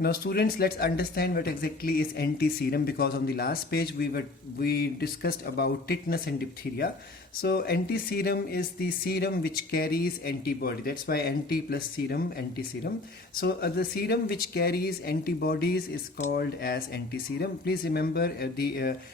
Now students, let's understand what exactly is anti-serum, because on the last page we discussed about tetanus and diphtheria. So anti-serum is the serum which carries antibody. That's why anti plus serum, anti-serum. So the serum which carries antibodies is called as anti-serum. Please remember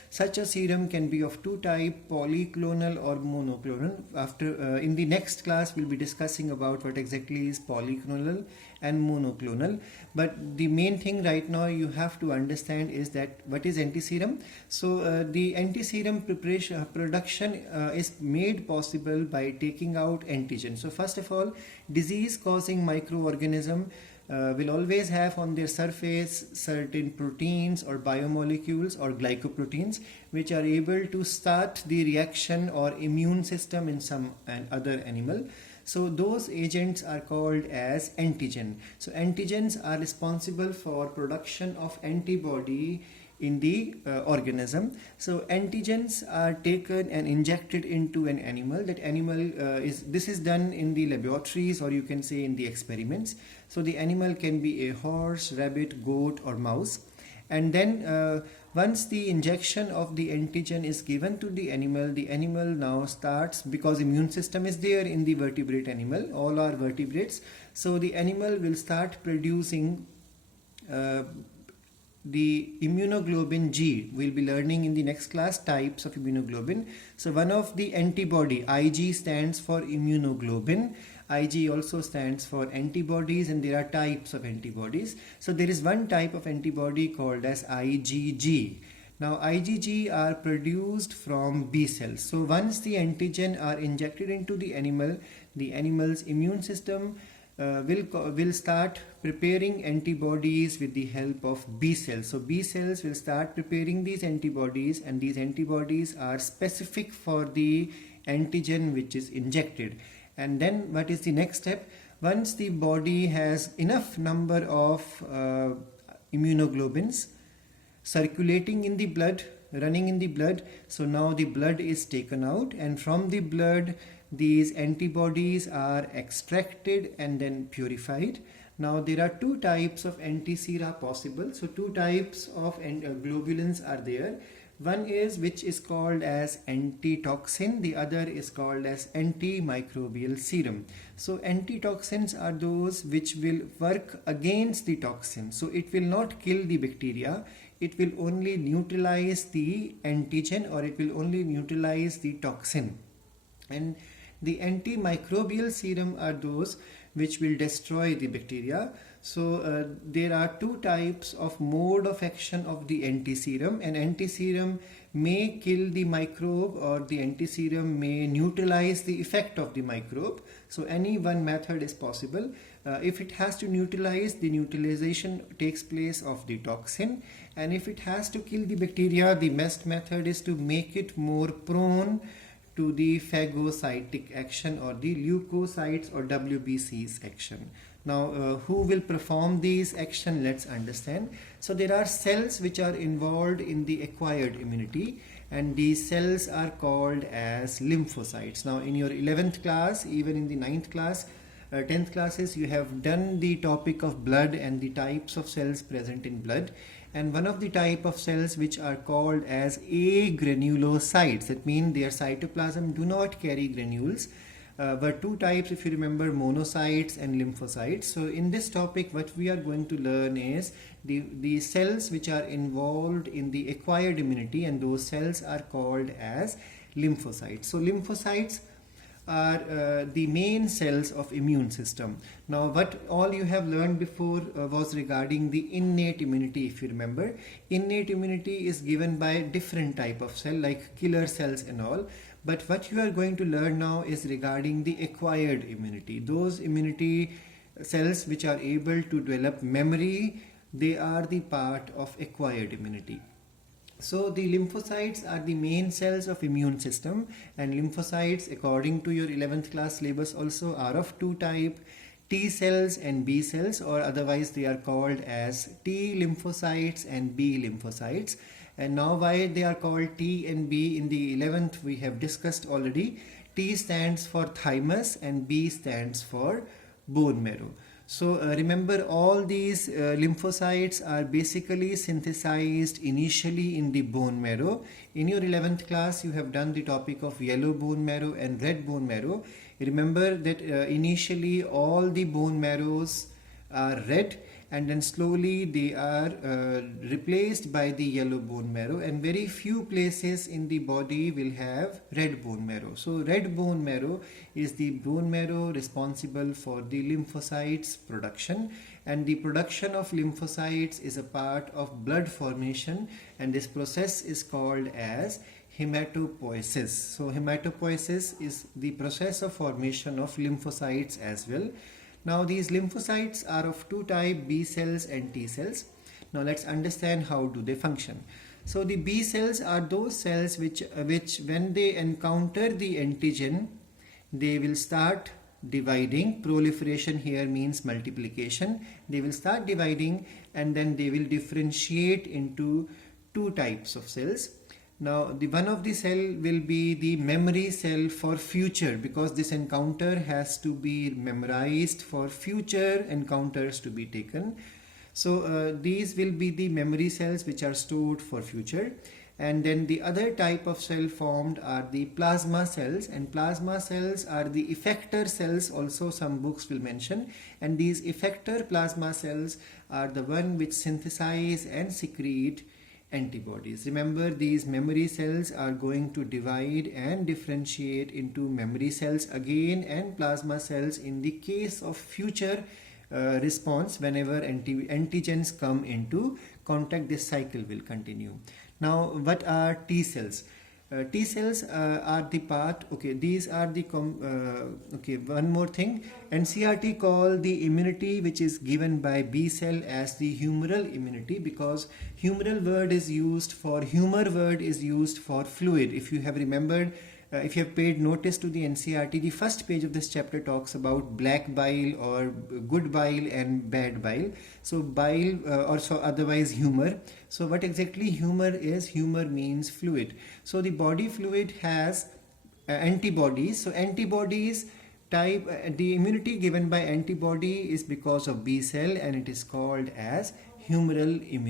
such a serum can be of two types, polyclonal or monoclonal. After in the next class we'll be discussing about what exactly is polyclonal and monoclonal, but the main thing right now you have to understand is that what is anti-serum. So the anti-serum production is made possible by taking out antigen. So first of all, disease causing microorganism will always have on their surface certain proteins or biomolecules or glycoproteins which are able to start the reaction or immune system in some other animal. So those agents are called as antigen. So antigens are responsible for production of antibody in the organism. So antigens are taken and injected into an animal. That animal this is done in the laboratories, or you can say in the experiments. So the animal can be a horse, rabbit, goat or mouse. And then once the injection of the antigen is given to the animal now starts, because immune system is there in the vertebrate animal, all are vertebrates. So the animal will start producing the immunoglobulin G. We'll be learning in the next class types of immunoglobulin. So one of the antibody, Ig, stands for immunoglobulin. Ig also stands for antibodies, and there are types of antibodies. So there is one type of antibody called as IgG. Now IgG are produced from B cells. So once the antigen are injected into the animal's immune system will start preparing antibodies with the help of B cells. So B cells will start preparing these antibodies, and these antibodies are specific for the antigen which is injected. And then what is the next step? Once the body has enough number of immunoglobulins circulating in the blood, running in the blood, so now the blood is taken out, and from the blood these antibodies are extracted and then purified. Now there are two types of anti-sera possible. So two types of globulins are there. One is which is called as antitoxin, the other is called as antimicrobial serum. So antitoxins are those which will work against the toxin. So it will not kill the bacteria, it will only neutralize the antigen, or it will only neutralize the toxin. And the antimicrobial serum are those which will destroy the bacteria. So there are two types of mode of action of the anti-serum. An anti-serum may kill the microbe, or the anti-serum may neutralize the effect of the microbe. So any one method is possible. If it has to neutralize, the neutralization takes place of the toxin. And if it has to kill the bacteria, the best method is to make it more prone to the phagocytic action or the leukocytes or WBC's action. Now who will perform these action? Let's understand. So there are cells which are involved in the acquired immunity, and these cells are called as lymphocytes. Now in your 11th class, even in the 9th class, 10th classes, you have done the topic of blood and the types of cells present in blood. And one of the type of cells which are called as agranulocytes, that means their cytoplasm do not carry granules, but two types, if you remember, monocytes and lymphocytes. So in this topic what we are going to learn is the cells which are involved in the acquired immunity, and those cells are called as lymphocytes. So lymphocytes are the main cells of immune system. Now what all you have learned before was regarding the innate immunity. If you remember, innate immunity is given by different type of cell like killer cells and all, but what you are going to learn now is regarding the acquired immunity. Those immunity cells which are able to develop memory, they are the part of acquired immunity. So the lymphocytes are the main cells of immune system, and lymphocytes, according to your 11th class syllabus, also are of two type, T cells and B cells, or otherwise they are called as T lymphocytes and B lymphocytes. And now why they are called T and B in the 11th we have discussed already. T stands for thymus and B stands for bone marrow. So remember, all these lymphocytes are basically synthesized initially in the bone marrow. In your 11th class, you have done the topic of yellow bone marrow and red bone marrow. Remember that initially all the bone marrows are red, and then slowly they are replaced by the yellow bone marrow, and very few places in the body will have red bone marrow. So red bone marrow is the bone marrow responsible for the lymphocytes production, and the production of lymphocytes is a part of blood formation, and this process is called as hematopoiesis. So hematopoiesis is the process of formation of lymphocytes as well. Now these lymphocytes are of two types, B cells and T cells. Now let's understand how do they function. So the B cells are those cells which when they encounter the antigen, they will start dividing. Proliferation here means multiplication. They will start dividing, and then they will differentiate into two types of cells. Now the one of the cell will be the memory cell for future, because this encounter has to be memorized for future encounters to be taken. So these will be the memory cells which are stored for future. And then the other type of cell formed are the plasma cells, and plasma cells are the effector cells also, some books will mention, and these effector plasma cells are the one which synthesize and secrete antibodies. Remember, these memory cells are going to divide and differentiate into memory cells again and plasma cells in the case of future response. Whenever antigens come into contact, this cycle will continue. Now what are T cells? T cells are the part, okay, these are the okay, one more thing, NCERT call the immunity which is given by B cell as the humoral immunity, because humoral word is used for, humor word is used for fluid. If you have remembered, if you have paid notice to the NCERT, the first page of this chapter talks about black bile or good bile and bad bile. So bile or so otherwise humor. So what exactly humor is? Humor means fluid. So the body fluid has antibodies. So antibodies type, the immunity given by antibody is because of B cell, and it is called as humoral immunity.